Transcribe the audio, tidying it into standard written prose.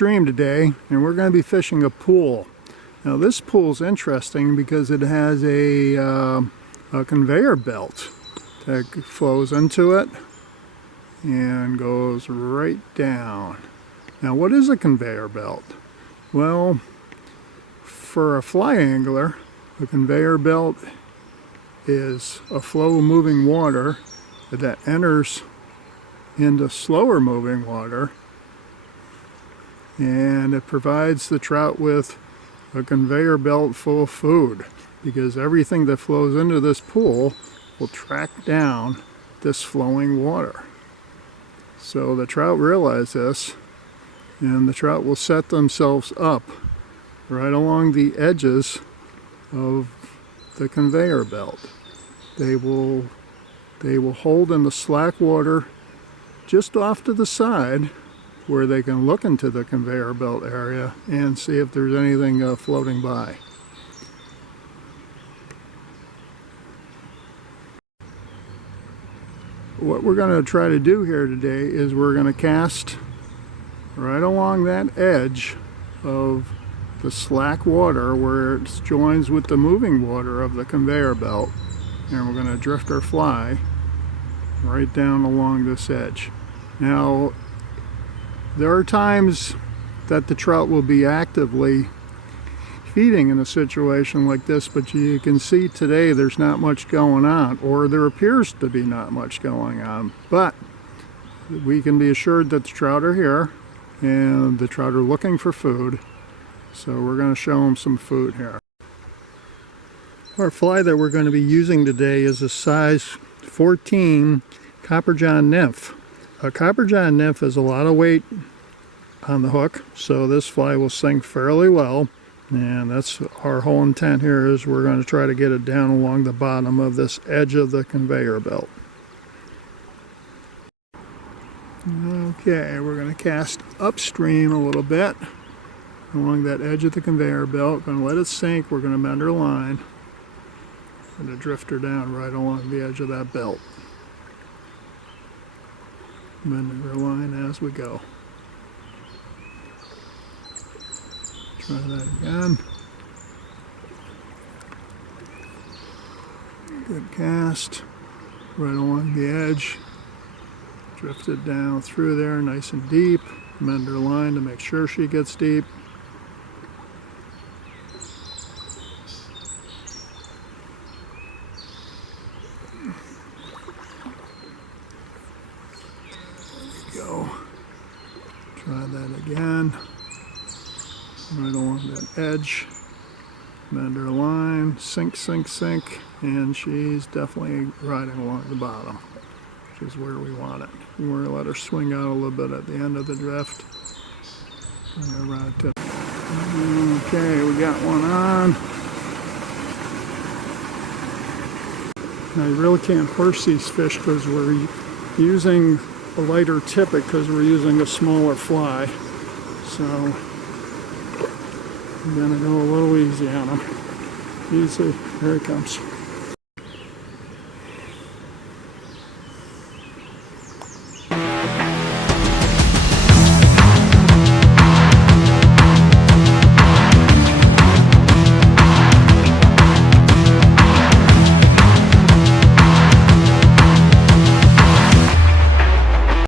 upstream today, and we're going to be fishing a pool. Now this pool is interesting because it has a conveyor belt that flows into it and goes right down. Now what is a conveyor belt? Well, for a fly angler, a conveyor belt is a flow of moving water that enters into slower moving water, and it provides the trout with a conveyor belt full of food, because everything that flows into this pool will track down this flowing water. So the trout realize this, and the trout will set themselves up right along the edges of the conveyor belt. They will hold in the slack water just off to the side where they can look into the conveyor belt area and see if there's anything floating by. What we're going to try to do here today is we're going to cast right along that edge of the slack water where it joins with the moving water of the conveyor belt, and we're going to drift our fly right down along this edge. Now there are times that the trout will be actively feeding in a situation like this, but you can see today there's not much going on, or there appears to be not much going on, but we can be assured that the trout are here and the trout are looking for food, so we're going to show them some food here. Our fly that we're going to be using today is a size 14 Copper John nymph. A Copper John nymph is a lot of weight on the hook, so this fly will sink fairly well, and that's our whole intent here, is we're going to try to get it down along the bottom of this edge of the conveyor belt. Okay, we're going to cast upstream a little bit along that edge of the conveyor belt. Going to let it sink. We're going to bend our line and to drift her down right along the edge of that belt. Bending our line as we go. Try that again. Good cast. Right along the edge. Drift it down through there nice and deep. Bend her line to make sure she gets deep. Go. Try that again. Right along that edge. Bend her line, sink, sink, sink, and she's definitely riding along the bottom, which is where we want it. We're going to let her swing out a little bit at the end of the drift. Around tip. Okay, we got one on. Now you really can't horse these fish because we're using a lighter tippet because we're using a smaller fly. So I'm going to go a little easy on them. Easy. Here he comes.